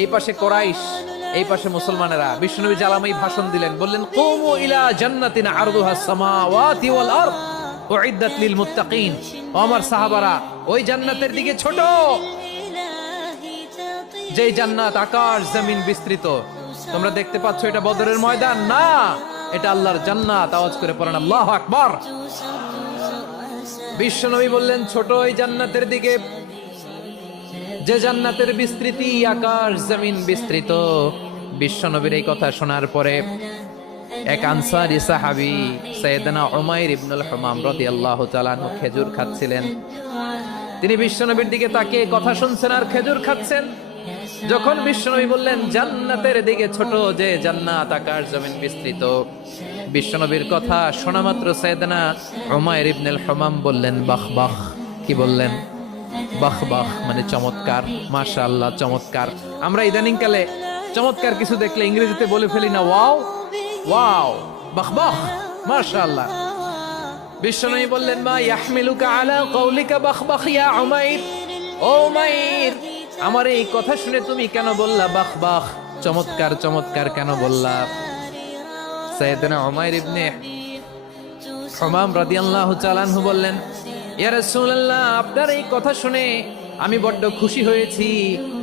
এই পাশে কোরাইশ, এই পাশে মুসলমানেরা। বিশ্বনবী জালামাই ভাষণ দিলেন, বললেন কুমু ইলা জান্নাতিন আরদুহাস সামাওয়াতি ওয়াল আরদ উইদ্দাত লিল মুত্তাকিন। ও আমার সাহাবারা, ওই জান্নাতের দিকে ছোট, যে জান্নাত আকাশ জমিন বিস্তৃত। তোমরা দেখতে পাচ্ছ এটা বদরের ময়দান না, এটা আল্লাহর জান্নাত। আওয়াজ করে পড়েন আল্লাহু আকবার। বিশ্বনবী বললেন ছোট ওই জান্নাতের দিকে, যে জান্নাতের বিস্তৃতি আকাশ জমিন বিস্তৃত। বিশ্বনবীর এই কথা শোনার পরে এক আনসারী সাহাবী সাইয়েদনা উমাইর ইবনুল হুমাম রাদিয়াল্লাহু তাআলা আনহু খেজুর খাচ্ছিলেন। তিনি বিশ্বনবীর দিকে তাকিয়ে কথা শুনছেন আর খেজুর খাচ্ছেন। যখন বিশ্বনবী বললেন জান্নাতের দিকে ছোট, যে জান্নাত আকাশ জমিন বিস্তৃত, বিশ্বনবীর কথা শোনা মাত্র সাইয়েদনা উমাইর ইবনুল হুমাম বললেন বাহ বাহ। কি বললেন? বাহ বাহ মানে চমৎকার, মাশাআল্লাহ চমৎকার। আমরা ইদানিং কালে চমৎকার কিছু দেখলে ইংরেজিতে বলে ফেলি না ওয়াও ওয়াও, বাহ বাহ, মাশাআল্লাহ। বিশ্বনবী বললেন মা ইয়াহমিলুকা আলা কওলিকা বাহ বাহ ইয়া উমাইর। ও উমাইর, আমার এই কথা শুনে তুমি কেন বললা বাহ বাহ, চমৎকার চমৎকার কেন বললা? সাইয়েদনা উমাইর ইবনে হুমাম রাদিয়াল্লাহু তাআলা আনহু বললেন ইয়া রাসূলুল্লাহ, আপনার এই কথা শুনে আমি বড্ড খুশি হয়েছি,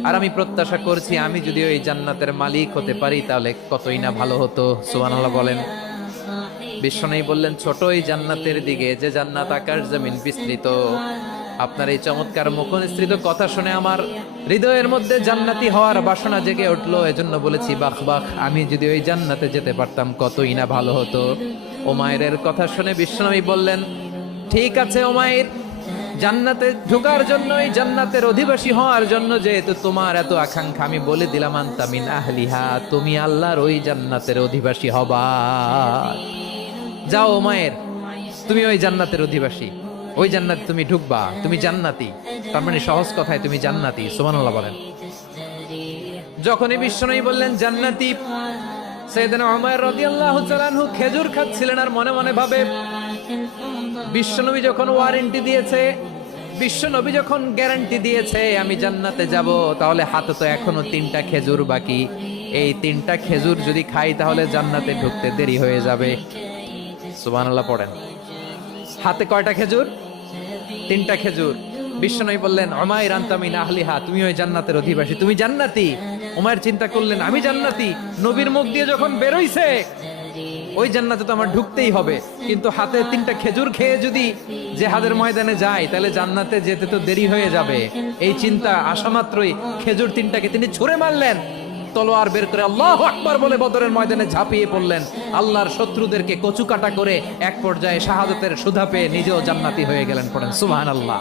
আর আমি প্রত্যাশা করছি আমি যদি ওই জান্নাতের মালিক হতে পারি তাহলে কতই না ভালো হতো। সুবহানাল্লাহ বলেন। বিশ্বনবী বললেন ছোট ওই জান্নাতের দিকে, যে জান্নাত আকাশ জমিন বিস্তৃত। আপনার এই চমৎকার মুখনিসৃত কথা শুনে আমার হৃদয়ের মধ্যে জান্নাতি হওয়ার বাসনা জেগে উঠলো, এজন্য বলেছি বাহ বাহ, আমি যদি ওই জান্নাতে যেতে পারতাম কতই না ভালো হতো। উমাইরের কথা শুনে বিশ্বনবী বললেন ঠিক আছে উমাইর, জান্নাতে ঢোকার জন্য, এই জান্নাতের অধিবাসী হওয়ার জন্য যেহেতু তোমার এত আকাঙ্ক্ষা, আমি বলে দিলাম আনতা মিন আহলিহা, তুমি আল্লাহর ওই জান্নাতের অধিবাসী হবা। যাও উমাইর, তুমি ওই জান্নাতের অধিবাসী, ওই জান্নাতে তুমি ঢুকবা, তুমি জান্নাতি। তার মানে সহজ কথায় তুমি জান্নাতি। সুবহানাল্লাহ বলেন। যখনই বিশ্বনবী বললেন জান্নাতি, সাইয়েদনা উমাইর রাদিয়াল্লাহু তাআলা আনহু খেজুর খাচ্ছিলেন আর মনে মনে ভাবে বিশ্বনবী যখন ওয়ারেন্টি দিয়েছে, বিশ্বনবী যখন গ্যারান্টি দিয়েছে আমি জান্নাতে যাব, তাহলে হাতে তো এখনো 3টা খেজুর বাকি। এই 3টা খেজুর যদি খাই তাহলে জান্নাতে ঢুকতে দেরি হয়ে যাবে। সুবহানাল্লাহ পড়েন। হাতে কয়টা খেজুর? 3টা খেজুর। বিশ্বনবী বললেন উমাইর আনতা মিন আহলিহা, তুমি ওই জান্নাতের অধিবাসী, তুমি জান্নাতি। উমাইর চিন্তা করলেন আমি জান্নাতি, নবীর মুখ দিয়ে যখন বেরোইছে ওই জান্নাতে তো আমার ঢুকতেই হবে, কিন্তু হাতে 3টা খেজুর খেয়ে যদি জিহাদের ময়দানে যাই তাহলে জান্নাতে যেতে তো দেরি হয়ে যাবে। এই চিন্তা আসা মাত্রই খেজুর 3টাকে তিনি ছুঁড়ে মারলেন, তলোয়ার বের করে আল্লাহু আকবার বলে বদরের ময়দানে ঝাঁপিয়ে পড়লেন। আল্লাহর শত্রুদেরকে কচুকাটা করে এক পর্যায়ে শাহাদাতের সুধা পেয়ে নিজেও জান্নাতি হয়ে গেলেন। পড়েন সুবহানাল্লাহ।